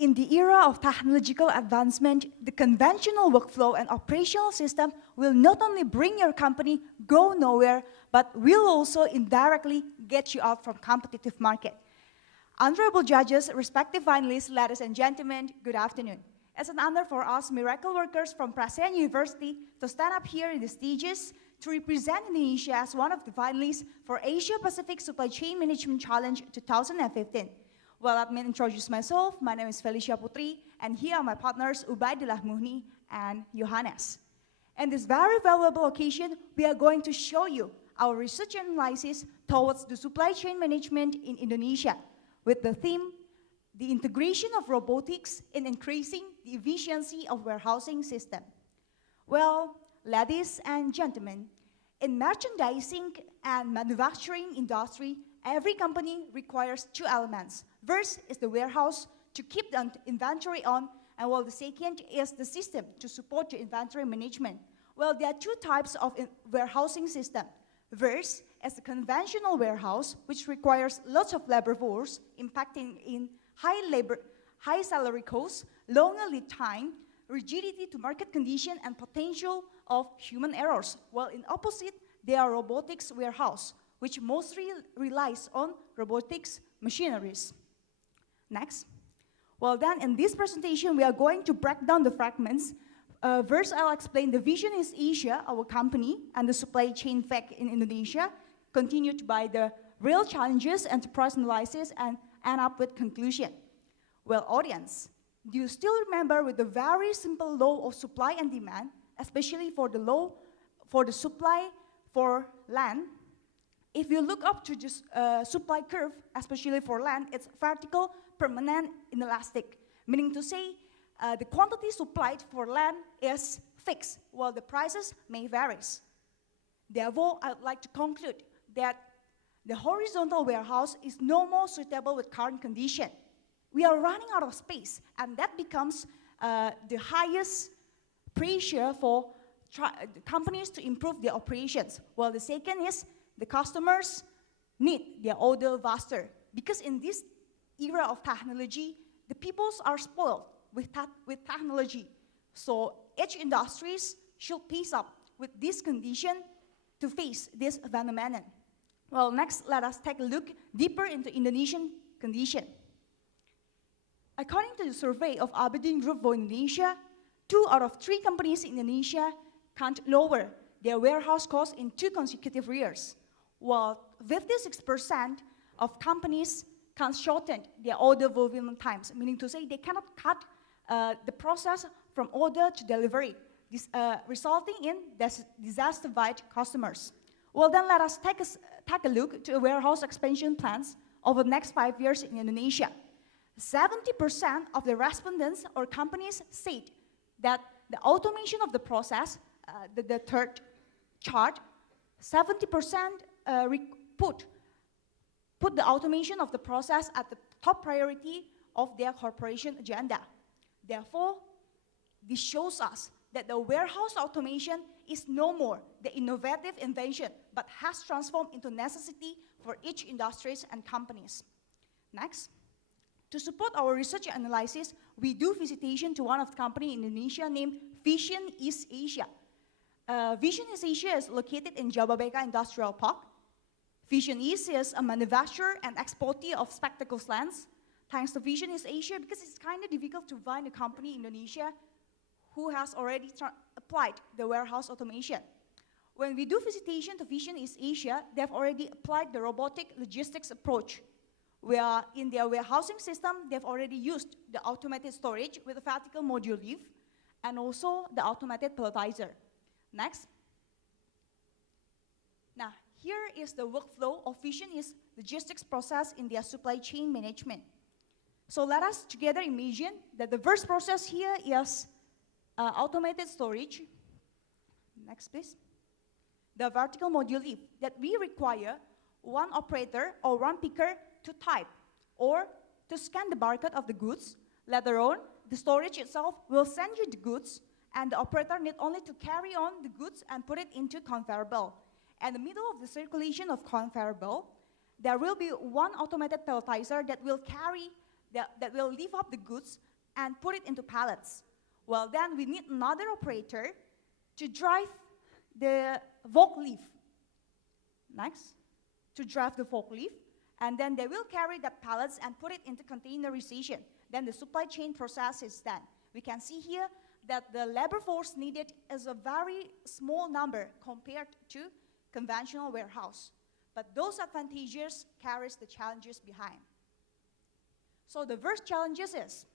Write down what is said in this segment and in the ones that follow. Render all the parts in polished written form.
In the era of technological advancement, the conventional workflow and operational system will not only bring your company go nowhere, but will also indirectly get you out from competitive market. Honorable judges, respective finalists, ladies and gentlemen, good afternoon. It's an honor for us miracle workers from Prasean University to stand up here in the stages to represent Indonesia as one of the finalists for Asia Pacific Supply Chain Management Challenge 2015. Well, let me introduce myself. My name is Felicia Putri, and here are my partners Ubaidillah Muhni and Johannes. In this very valuable occasion, we are going to show you our research and analysis towards the supply chain management in Indonesia with the theme, the integration of robotics in increasing the efficiency of warehousing system. Well, ladies and gentlemen, in merchandising and manufacturing industry, every company requires two elements. First is the warehouse to keep the inventory on, and while the second is the system to support the inventory management. Well, there are two types of warehousing system. First is the conventional warehouse, which requires lots of labor force, impacting in high salary costs, longer lead time, rigidity to market condition, and potential of human errors. While in opposite, there are robotics warehouse, which mostly relies on robotics machineries. Next. Well then, in this presentation, we are going to break down the fragments. First, I'll explain the Vision is Asia, our company, and the supply chain fact in Indonesia, continued by the real challenges, enterprise analysis, and end up with conclusion. Well, audience, do you still remember with the very simple law of supply and demand, especially for the supply for land? If you look up to this supply curve, especially for land, it's vertical, permanent, inelastic, meaning to say the quantity supplied for land is fixed, while the prices may vary. Therefore, I would like to conclude that the horizontal warehouse is no more suitable with current condition. We are running out of space, and that becomes the highest pressure for companies to improve their operations. While the second is the customers need their order faster. Because in this era of technology, the peoples are spoiled with technology. So each industries should pace up with this condition to face this phenomenon. Well, next, let us take a look deeper into Indonesian condition. According to the survey of Aberdeen Group for Indonesia, 2 out of 3 companies in Indonesia can't lower their warehouse costs in 2 consecutive years, while 56% of companies can shorten their order fulfillment times, meaning to say they cannot cut the process from order to delivery, resulting in dissatisfied customers. Well, then let us take a look to warehouse expansion plans over the next 5 years in Indonesia. 70% of the respondents or companies said that the automation of the process, the third chart, 70% put the automation of the process at the top priority of their corporation agenda. Therefore, this shows us that the warehouse automation is no more the innovative invention, but has transformed into necessity for each industries and companies. Next, to support our research and analysis, we do visitation to one of the company in Indonesia named Vision East Asia. Vision East Asia is located in Jababeka Industrial Park. Vision East is a manufacturer and exporter of spectacles lens. Thanks to Vision East Asia, because it's kind of difficult to find a company in Indonesia who has already applied the warehouse automation. When we do visitation to Vision East Asia, they've already applied the robotic logistics approach, where in their warehousing system, they've already used the automated storage with a vertical module lift, and also the automated palletizer. Next. Now, here is the workflow of Vision East logistics process in their supply chain management. So let us together imagine that the first process here is automated storage. Next, please. The vertical module lift that we require one operator or one picker to type or to scan the barcode of the goods. Later on, the storage itself will send you the goods, and the operator need only to carry on the goods and put it into conveyor belt. In the middle of the circulation of conveyor belt, there will be one automated palletizer that will lift up the goods and put it into pallets. Well, then we need another operator to drive the forklift. Next, to drive the forklift, and then they will carry that pallets and put it into containerization. Then the supply chain process is done. We can see here that the labor force needed is a very small number compared to conventional warehouse. But those advantages carries the challenges behind. So the first challenges is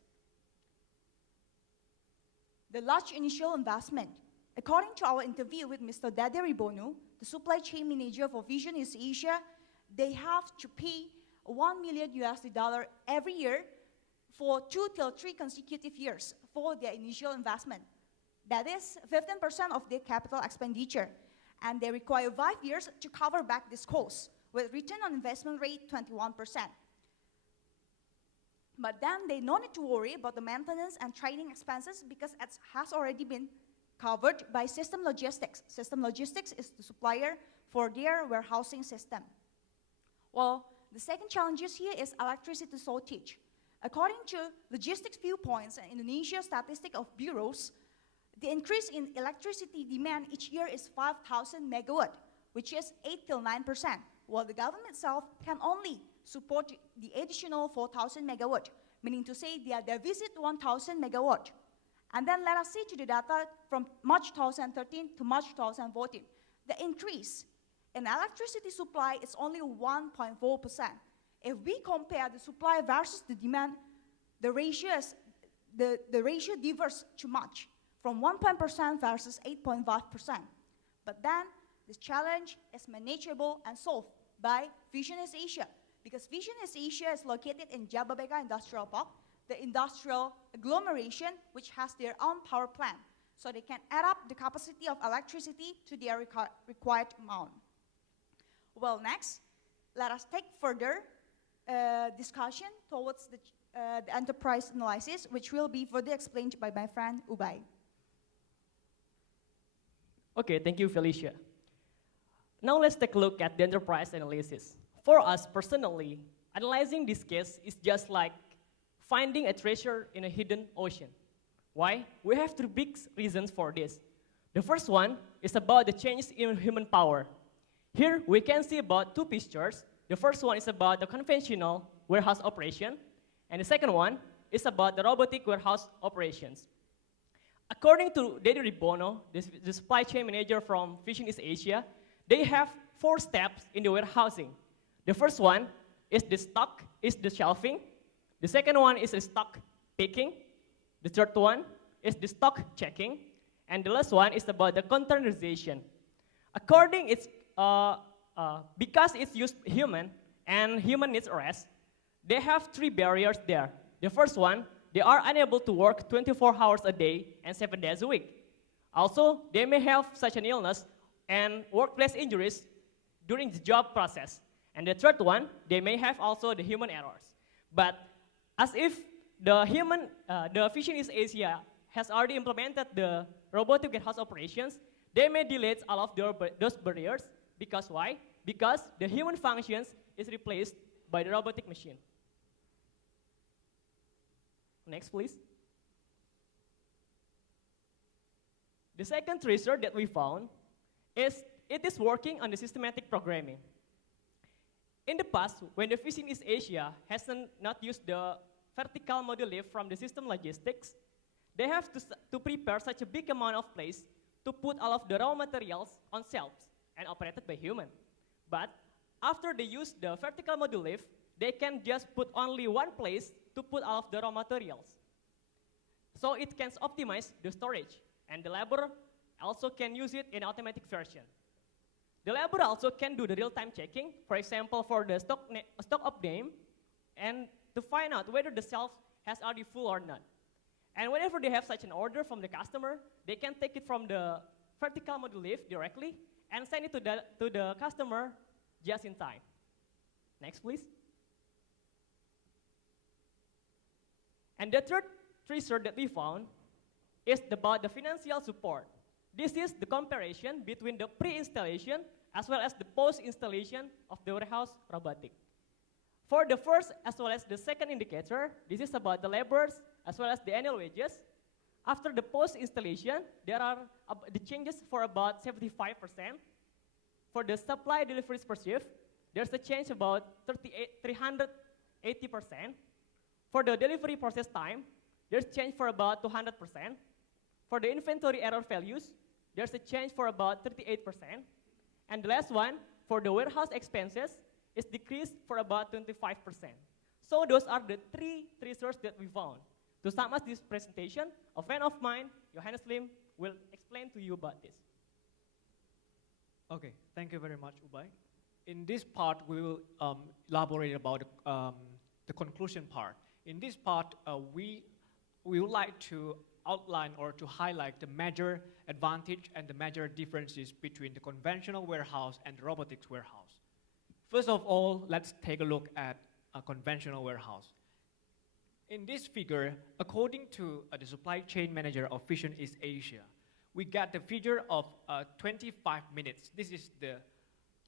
the large initial investment. According to our interview with Mr. Dade Ribonu, the supply chain manager for Vision East Asia, they have to pay $1 million every year for 2 till 3 consecutive years for their initial investment. That is 15% of their capital expenditure. And they require 5 years to cover back this cost, with return on investment rate 21%. But then they don't need to worry about the maintenance and training expenses because it has already been covered by System Logistics. System Logistics is the supplier for their warehousing system. Well, the second challenge here is electricity shortage. According to Logistics Viewpoints and Indonesia Statistic of Bureaus, the increase in electricity demand each year is 5,000 megawatt, which is 8 till 9%, while the government itself can only support the additional 4,000 megawatt, meaning to say they are deficit 1,000 megawatt. And then let us see to the data from March 2013 to March 2014. The increase in electricity supply is only 1.4%. If we compare the supply versus the demand, the ratio differs too much, from 1% versus 8.5%. But then this challenge is manageable and solved by Vision East Asia, because Vision East Asia is located in Jababeka Industrial Park, the industrial agglomeration which has their own power plant, so they can add up the capacity of electricity to their required amount. Well, next, let us take further discussion towards the enterprise analysis, which will be further explained by my friend Ubay. Okay, thank you, Felicia. Now let's take a look at the enterprise analysis. For us personally, analyzing this case is just like finding a treasure in a hidden ocean. Why? We have 3 big reasons for this. The first one is about the change in human power. Here we can see about 2 pictures. The first one is about the conventional warehouse operation, and the second one is about the robotic warehouse operations. According to Dede Ribono, the supply chain manager from Vision East Asia, they have 4 steps in the warehousing. The first one is the shelving. The second one is the stock picking. The third one is the stock checking. And the last one is about the containerization. Because it's used human and human needs rest, they have 3 barriers there. The first one, they are unable to work 24 hours a day and 7 days a week. Also, they may have such an illness and workplace injuries during the job process. And the third one, they may have also the human errors. But as if the Vision East Asia has already implemented the robotic warehouse operations, they may delete all of those barriers. Because why? Because the human functions is replaced by the robotic machine. Next, please. The second treasure that we found is it is working on the systematic programming. In the past, when the Vision East Asia has not used the vertical model lift from the System Logistics, they have to prepare such a big amount of place to put all of the raw materials on shelves and operated by human. But after they use the vertical model lift, they can just put only one place to put all of the raw materials. So it can optimize the storage, and the labor also can use it in automatic version. The labor also can do the real-time checking, for example, for the stock update, and to find out whether the shelf has already full or not. And whenever they have such an order from the customer, they can take it from the vertical model lift directly and send it to the customer just in time. Next, please. And the third treasure that we found is about the financial support. This is the comparison between the pre-installation as well as the post-installation of the warehouse robotic. For the first as well as the second indicator, this is about the laborers as well as the annual wages. After the post-installation, there are the changes for about 75%. For the supply deliveries per shift, there's a change about 380%. For the delivery process time, there's change for about 200%. For the inventory error values, there's a change for about 38%. And the last one, for the warehouse expenses, is decreased for about 25%. So those are the three treasures that we found. To sum up this presentation, a friend of mine, Johannes Lim, will explain to you about this. Okay, thank you very much, Ubay. In this part, we will elaborate about the conclusion part. In this part, we would like to outline or to highlight the major advantage and the major differences between the conventional warehouse and the robotics warehouse. First of all, let's take a look at a conventional warehouse. In this figure, according to the supply chain manager of Vision East Asia, we get the figure of 25 minutes. This is the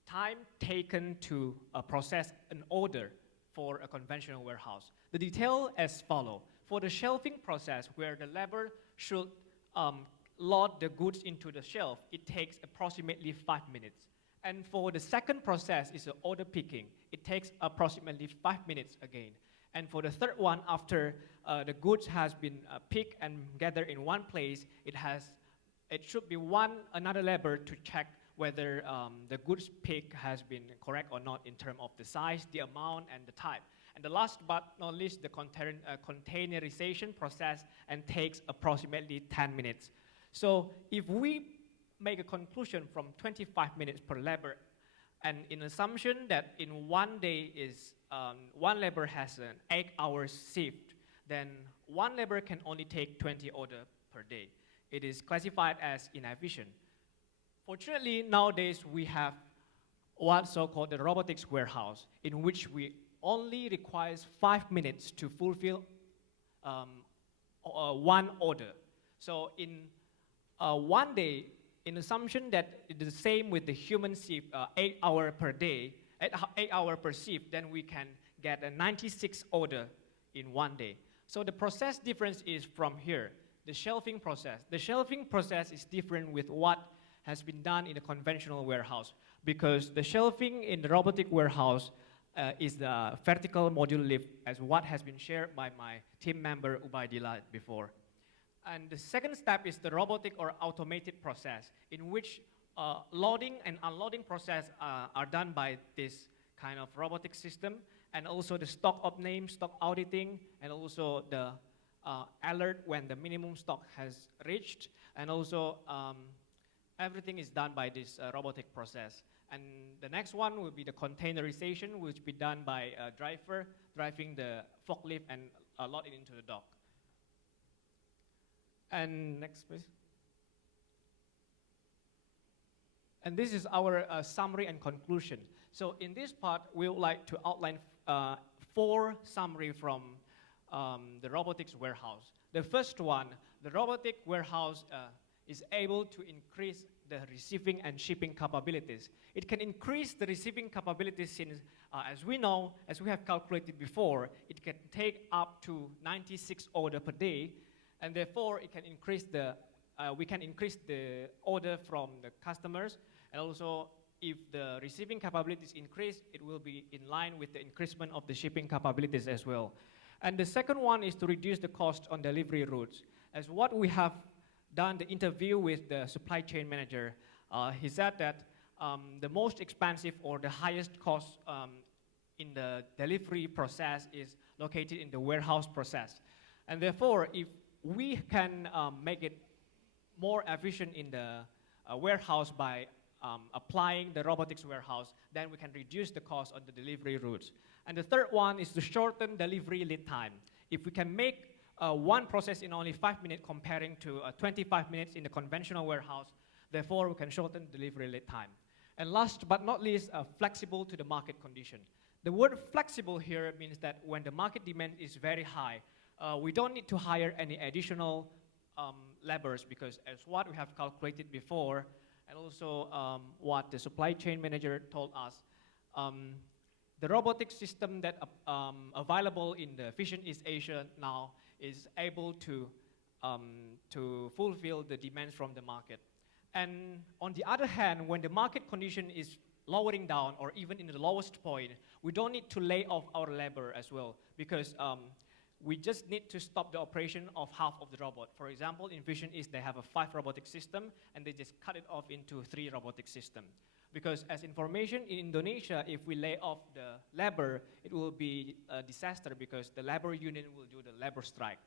time taken to process an order for a conventional warehouse. The detail as follows. For the shelving process, where the labor should load the goods into the shelf, it takes approximately 5 minutes. And for the second process is the order picking. It takes approximately 5 minutes again. And for the third one, after the goods has been picked and gathered in one place, it should be another labor to check whether the goods pick has been correct or not in terms of the size, the amount, and the type. And the last but not least, the containerization process and takes approximately 10 minutes. So if we make a conclusion from 25 minutes per labor, and in assumption that in one day is one labor has an 8-hour shift, then one labor can only take 20 orders per day. It is classified as inefficient. Fortunately, nowadays we have what's so-called the robotics warehouse, in which we only requires 5 minutes to fulfill one order. So in one day, in assumption that it is the same with the human shift, 8 hours per day, 8 hours per shift, then we can get a 96 order in one day. So the process difference is from here, the shelving process. The shelving process is different with what has been done in a conventional warehouse, because the shelving in the robotic warehouse is the vertical module lift, as what has been shared by my team member Ubaidillah before. And the second step is the robotic or automated process, in which loading and unloading process are done by this kind of robotic system, and also the stock of name, stock auditing, and also the alert when the minimum stock has reached, and also everything is done by this robotic process. And the next one will be the containerization, which will be done by a driver driving the forklift and load it into the dock. And next, please. And this is our summary and conclusion. So in this part, we would like to outline 4 summary from the robotics warehouse. The first one, the robotic warehouse is able to increase the receiving and shipping capabilities. It can increase the receiving capabilities since, as we know, as we have calculated before, it can take up to 96 orders per day, and therefore it can increase we can increase the order from the customers, and also if the receiving capabilities increase, it will be in line with the increasement of the shipping capabilities as well. And the second one is to reduce the cost on delivery routes. As what we have done the interview with the supply chain manager, he said that the most expensive or the highest cost in the delivery process is located in the warehouse process. And therefore, if we can make it more efficient in the warehouse by applying the robotics warehouse, then we can reduce the cost on the delivery routes. And the third one is to shorten delivery lead time. If we can make one process in only 5 minutes comparing to 25 minutes in the conventional warehouse, therefore we can shorten delivery lead time. And last but not least, flexible to the market condition. The word flexible here means that when the market demand is very high, we don't need to hire any additional laborers, because as what we have calculated before, and also what the supply chain manager told us, the robotic system that available in the Vision East Asia now is able to fulfill the demands from the market. And on the other hand, when the market condition is lowering down or even in the lowest point, we don't need to lay off our labor as well, because we just need to stop the operation of half of the robot. For example, in Vision East, they have a 5 robotic system, and they just cut it off into 3 robotic system. Because as information in Indonesia, if we lay off the labor, it will be a disaster because the labor union will do the labor strike.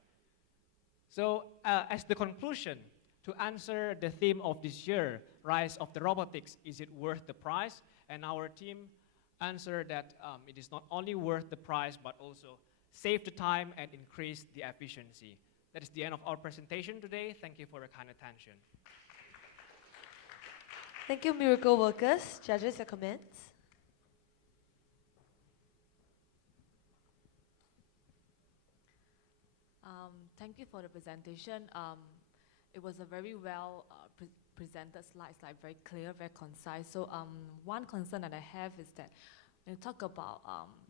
So as the conclusion, to answer the theme of this year, Rise of the Robotics, is it worth the price? And our team answered that it is not only worth the price, but also save the time and increase the efficiency. That is the end of our presentation today. Thank you for your kind attention. Thank you, Miracle Workers. Judges, your comments? Thank you for the presentation. It was a very well presented slides, like very clear, very concise. So one concern that I have is that when you talk about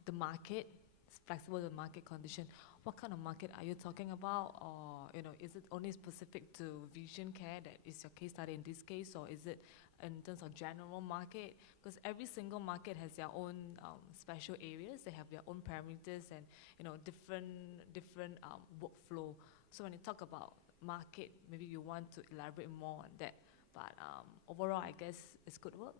the market, it's flexible to market condition, what kind of market are you talking about? Or is it only specific to vision care that is your case study in this case, or is it in terms of general market? Because every single market has their own special areas, they have their own parameters and different workflow. So when you talk about market, maybe you want to elaborate more on that. But overall, I guess it's good work.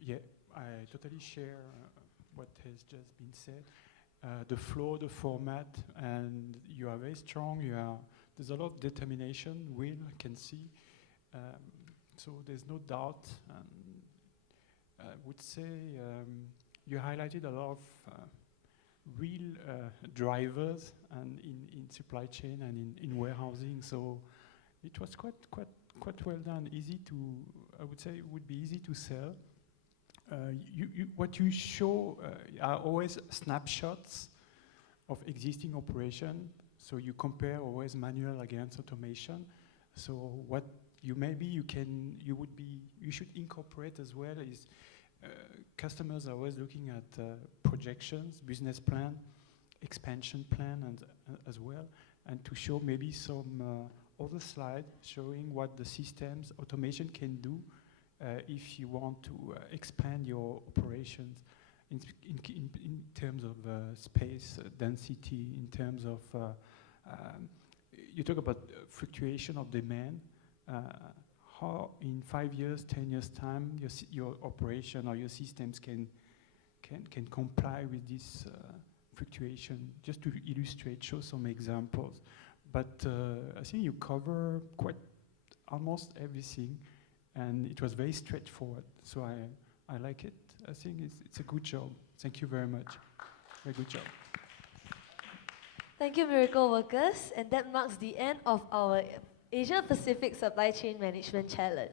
Yeah, I totally share what has just been said. The flow, the format, and you are very strong. There's a lot of determination, will, I can see. So there's no doubt. I would say you highlighted a lot of real drivers and in supply chain and in warehousing. So it was quite well done. Easy to, I would say, it would be easy to sell. What you show are always snapshots of existing operation. So you compare always manual against automation. So what you should incorporate as well is customers are always looking at projections, business plan, expansion plan, and as well, and to show maybe some other slide showing what the systems automation can do if you want to expand your operations in terms of space density, in terms of you talk about fluctuation of demand. How in 5 years, 10 years time, your operation or your systems can comply with this fluctuation? Just to illustrate, show some examples. But I think you cover almost everything, and it was very straightforward. So I like it. I think it's a good job. Thank you very much. Very good job. Thank you, Miracle Workers. And that marks the end of our Asia Pacific Supply Chain Management Challenge.